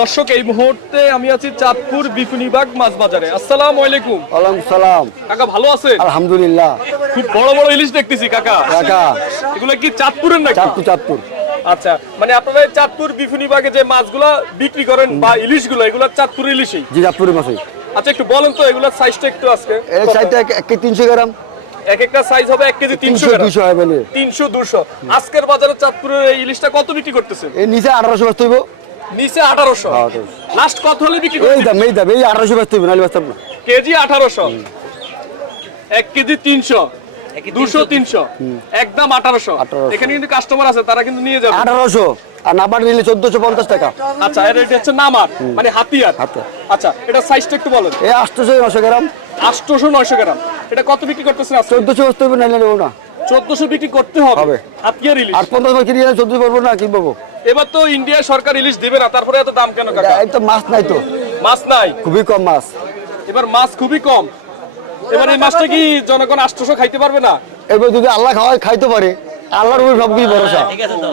দর্শক এই মুহূর্তে আমি আছি চাঁদপুর বিপুনিবাগ মাছ বাজারে আসসালাম আলাইকুম। ওয়ালাইকুম সালাম। কাকা ভালো আছেন? আলহামদুলিল্লাহ। খুব বড় বড় ইলিশ দেখতেছি কাকা। কাকা। এগুলো কি চাঁদপুরের নাকি? চাঁদপুর চাঁদপুর। আচ্ছা মানে আপনারা চাঁদপুর বিপুনিবাগে যে মাছগুলো বিক্রি করেন বা ইলিশগুলো এগুলো চাঁদপুর ইলিশই? জি চাঁদপুরের মাসে আচ্ছা একটু বলেন তো এগুলোর সাইজটা একটু আজকে। এর এক কেজি তিনশো গ্রাম। এক একটা সাইজ হবে এক কেজি তিনশো তিনশো দুশো হয় বলে। তিনশো দুশো আজকের বাজারে চাঁদপুরের এই ইলিশটা কত বিক্রি করতেছেন? এই নিচে আঠারোশো ব্যস্ত হইব নিচে হ্যাঁ, 1800 লাস্ট কত হলে বিক্রি এই দাম এই দাম এই আঠারোশো ব্যস্ত হইব নাহলে ব্যস্ত না। কেজি আঠারোশো। এক কেজি তিনশো। দুশো তিনশো। একদম 1800 এখানে কিন্তু কাস্টমার আছে তারা কিন্তু নিয়ে যাবে। আঠারোশো। আর নাম্বার নিলে চোদ্দশো পঞ্চাশ টাকা। আচ্ছা এর এটা হচ্ছে নামার মানে হাতিয়ার। হাতিয়ার। আচ্ছা এটা সাইজটা একটু বলেন। এই আটশোশো নশো গ্রাম। আটশোশো নয়শো গ্রাম। এটা কত বিক্রি করতেছেন চোদ্দশো নেব না। চোদ্দশো বিক্রি করতে হবে। হবে। হাতিয়ার ইলিশ আর পঞ্চাশ বার কিনে চোদ্দশো পারব না কি পাবো এবার তো ইন্ডিয়া সরকার ইলিশ দিবে না তারপরে এত দাম কেন কাকা? এই তো মাছ নাই তো। মাছ নাই? খুবই কম মাছ। এবার মাছ খুবই কম। এবার এই মাছটা কি জনগণ আষ্টশো খাইতে পারবে না? এবার যদি আল্লাহ খাওয়ায় খাইতে পারে। আল্লাহর উপর সবকিছু ভরসা।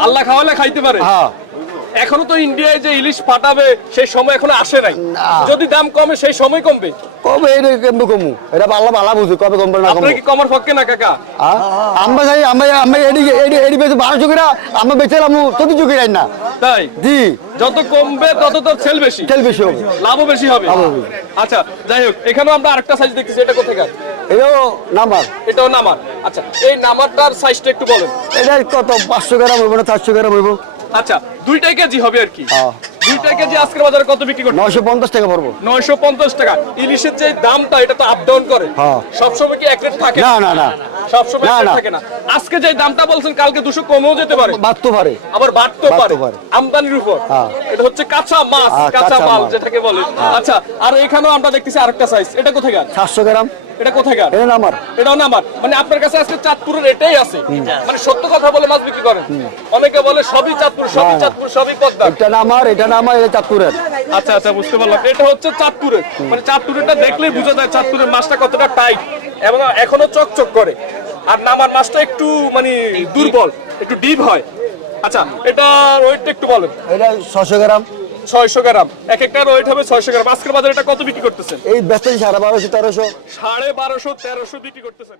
আল্লাহ খাওয়ালে খাইতে পারে? হ্যাঁ। এখনও তো ইন্ডিয়ায় যে ইলিশ পাঠাবে সেই সময় এখনও আসে নাই। যদি দাম কমে সেই সময় কমবে। এটা কেমন কমু? এটা আল্লাহ ভালো বুঝে কবে কমবে না কমবে কি কমার পক্ষে না কাকা? আমরা যাই আমরা আমরা এডি এডি এডি বেচে আমরা বেচেলাম না। তাই? জি। যত কমবে তত তো সেল বেশি। তেল বেশি হবে। লাভও বেশি হবে। আচ্ছা যাই হোক এখানেও আমরা আরেকটা সাইজ দেখতেছি এটা কোথাকার? এও নাম্বার। এটাও নামার আচ্ছা এই নামারটার সাইজটা একটু বলেন। এটা কত? পাঁচশো গ্রাম হইব না চারশো গ্রাম হইব? আচ্ছা দুইটাই কেজি হবে আর কি। হ্যাঁ। দুইটা কেজি আজকের বাজারে কত বিক্রি করতে নয়শো পঞ্চাশ টাকা পড়ব। নয়শো পঞ্চাশ টাকা। ইলিশের যে দামটা এটা তো আপ ডাউন করে। হ্যাঁ। সবসময় কি এক রেট থাকে? না না না। সবসময় না, এক থাকে না। আজকে যে দামটা বলছেন কালকে দুশো কমেও যেতে পারে। বাড়তে পারে। আবার বাড়তে পারে। আমদানির উপর। হ্যাঁ। এটা হচ্ছে কাঁচা মাছ কাঁচা মাল। যেটাকে বলে। আচ্ছা আর এখানেও আমরা দেখতেছি আরেকটা সাইজ এটা কোথায়? সাতশো গ্রাম। এটা কোথায় এটা নাম্বার এটাও নাম্বার মানে আপনার কাছে আজকে চাঁদপুরের এটাই আছে। মানে সত্য কথা বলে মাছ বিক্রি করেন। অনেকে বলে সবই চাঁদপুর সবই চাঁদপুর সবই পদ্মা এটা নামার এটা নামার এটা চাঁদপুরের। আচ্ছা আচ্ছা বুঝতে পারলাম। এটা হচ্ছে চাঁদপুরের। মানে চাঁদপুরেরটা দেখলেই বোঝা যায় চাঁদপুরের মাছটা কতটা টাইট এবং এখনও চকচক করে। আর নামার মাছটা একটু মানে দুর্বল একটু ডিপ হয়। আচ্ছা এটা ওয়েটটা একটু বলেন। এটা ছশো গ্রাম। ছয়শো গ্রাম। এক একটা ওয়েট হবে ছয়শো গ্রাম। আজকের বাজারে এটা কত বিক্রি করতেছেন? এই ব্যস্ত সাড়ে বারোশো তেরোশো। সাড়ে বারোশো তেরোশো বিক্রি করতেছেন।